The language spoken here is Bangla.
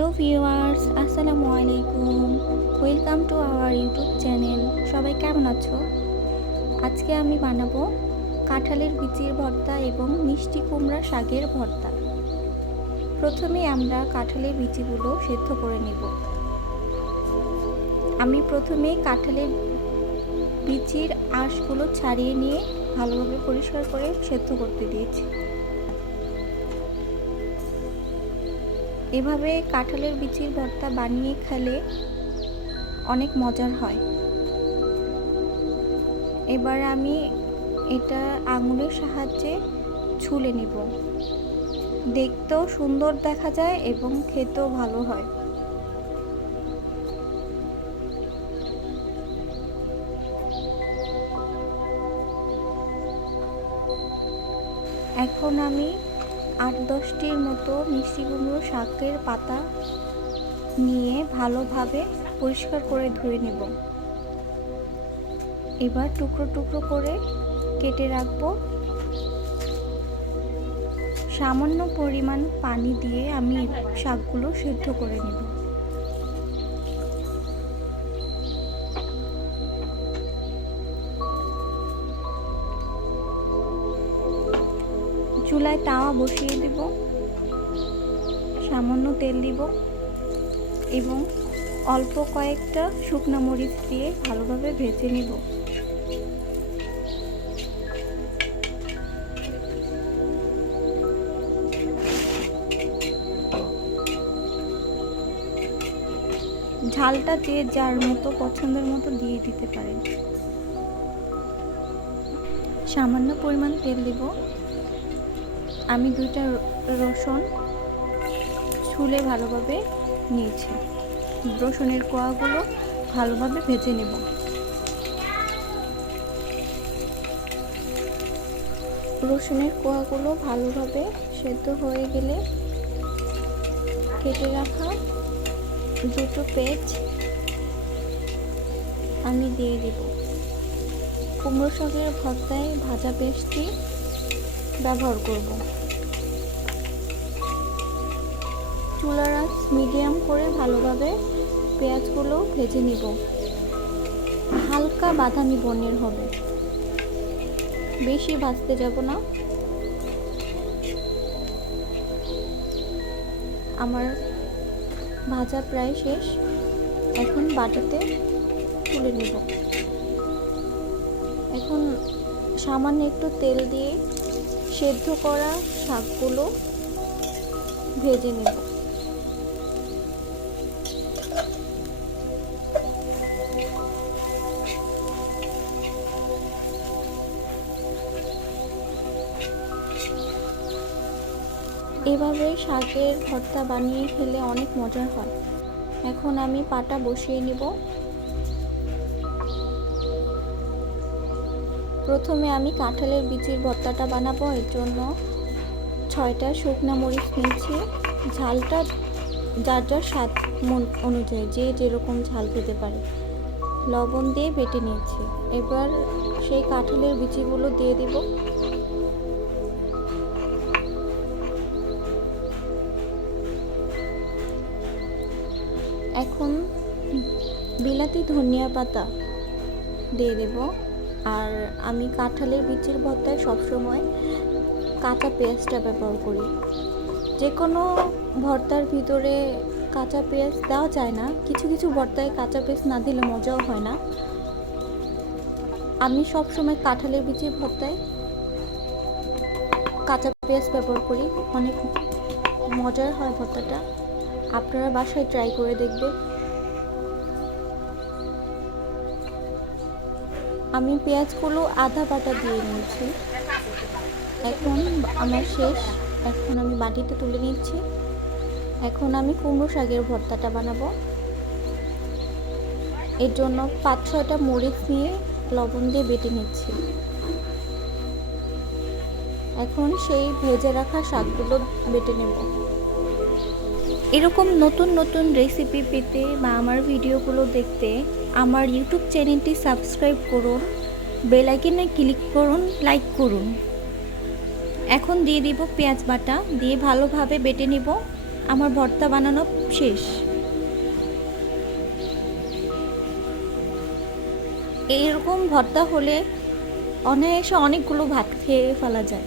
হ্যালো ভিউয়ার্স, আসসালামু আলাইকুম। Welcome to our YouTube channel সবাই কেমন আছো? আজকে আমি বানাবো কাঁঠালের বিচির ভর্তা এবং মিষ্টি কুমড়া শাকের ভর্তা। প্রথমে আমরা কাঁঠালের বিচিগুলো সেদ্ধ করে নেব। আমি প্রথমে কাঁঠালের বিচির আঁশগুলো ছাড়িয়ে নিয়ে ভালোভাবে পরিষ্কার করে সেদ্ধ করতে দিয়েছি। এভাবে কাঁঠালের বিচির ভর্তা বানিয়ে খেলে অনেক মজার হয়। এবার আমি এটা আঙুলের সাহায্যে ছুলে নিব। দেখতেও সুন্দর দেখা যায় এবং খেতেও ভালো হয়। এখন আমি আট দশটির মতো মিষ্টি কুমড়ো শাকের পাতা নিয়ে ভালোভাবে পরিষ্কার করে ধুয়ে নেব। এবার টুকরো টুকরো করে কেটে রাখব। সামান্য পরিমাণ পানি দিয়ে আমি শাকগুলো সেদ্ধ করে নেব। চুলায় তাওয়া বসিয়ে দেব, সামান্য তেল দিব এবং অল্প কয়েকটা শুকনো মরিচ দিয়ে ভালোভাবে ভেজে নেব। ঝালটা যে যার মতো পছন্দের মতো দিয়ে দিতে পারেন। সামান্য পরিমাণ তেল দেব। আমি দুইটা রসুন ছুলে ভালোভাবে নিয়েছি। রসুনের কোয়াগুলো ভালোভাবে ভেজে নেব। রসুনের কোয়াগুলো ভালোভাবে সেদ্ধ হয়ে গেলে কেটে রাখা দুটো পেঁচ আমি দিয়ে দেব। কুমড়ো শাকের ভর্তায় ভাজা পেস্টটি ব্যবহার করব। চুলার আঁচ মিডিয়াম করে ভালোভাবে পেঁয়াজগুলো ভেজে নিব। হালকা বাদামি বর্ণের হবে। বেশি ভাজতে যাব না। আমার ভাজা প্রায় শেষ। এখন বাটিতে তুলে নেব। এখন সামান্য একটু তেল দিয়ে সেদ্ধ করা শাকগুলো ভেজে নেব। এভাবে শাকের ভর্তা বানিয়ে খেলে অনেক মজা হয়। এখন আমি পাটা বসিয়ে নিব। প্রথমে আমি কাঁঠালের বিচির ভর্তাটা বানাবো। এর জন্য ছয়টা শুকনা মরিচ নিয়েছি। ঝালটা যার যার স্বাদ মন অনুযায়ী, যে যেরকম ঝাল খেতে পারে। লবণ দিয়ে বেটে নিয়েছি। এবার সেই কাঁঠালের বিচিগুলো দিয়ে দিব। এখন বিলাতি ধনিয়া পাতা দিয়ে দেব। আর আমি কাঁঠালের বিচির ভর্তায় সবসময় কাঁচা পেঁয়াজটা ব্যবহার করি। যে কোনো ভর্তার ভিতরে কাঁচা পেঁয়াজ দেওয়া যায় না। কিছু কিছু ভর্তায় কাঁচা পেঁয়াজ না দিলে মজাও হয় না। আমি সবসময় কাঁঠালের বিচির ভর্তায় কাঁচা পেঁয়াজ ব্যবহার করি। অনেক মজার হয় ভর্তাটা। আপনারা বাসায় ট্রাই করে দেখবেন আমি পেঁয়াজগুলো আধা বাটা দিয়ে নিয়েছি। এখন আমার শেষ। এখন আমি বাটিতে তুলে নিচ্ছি। এখন আমি কুমড়ো শাকের ভর্তাটা বানাবো। এর জন্য পাঁচ ছয়টা মরিচ নিয়ে লবণ দিয়ে বেটে নিচ্ছি। এখন সেই ভেজে রাখা শাকগুলো বেটে নেব। এরকম নতুন নতুন রেসিপি পেতে বা আমার ভিডিওগুলো দেখতে আমার ইউটিউব চ্যানেলটি সাবস্ক্রাইব করুন বেল আইকনে ক্লিক করুন লাইক করুন। এখন দিয়ে দিব পেঁয়াজ বাটা, দিয়ে ভালোভাবে বেটে নিব। আমার ভর্তা বানানো শেষ। এইরকম ভর্তা হলে অনায়াসে অনেকগুলো ভাত খেয়ে ফেলা যায়।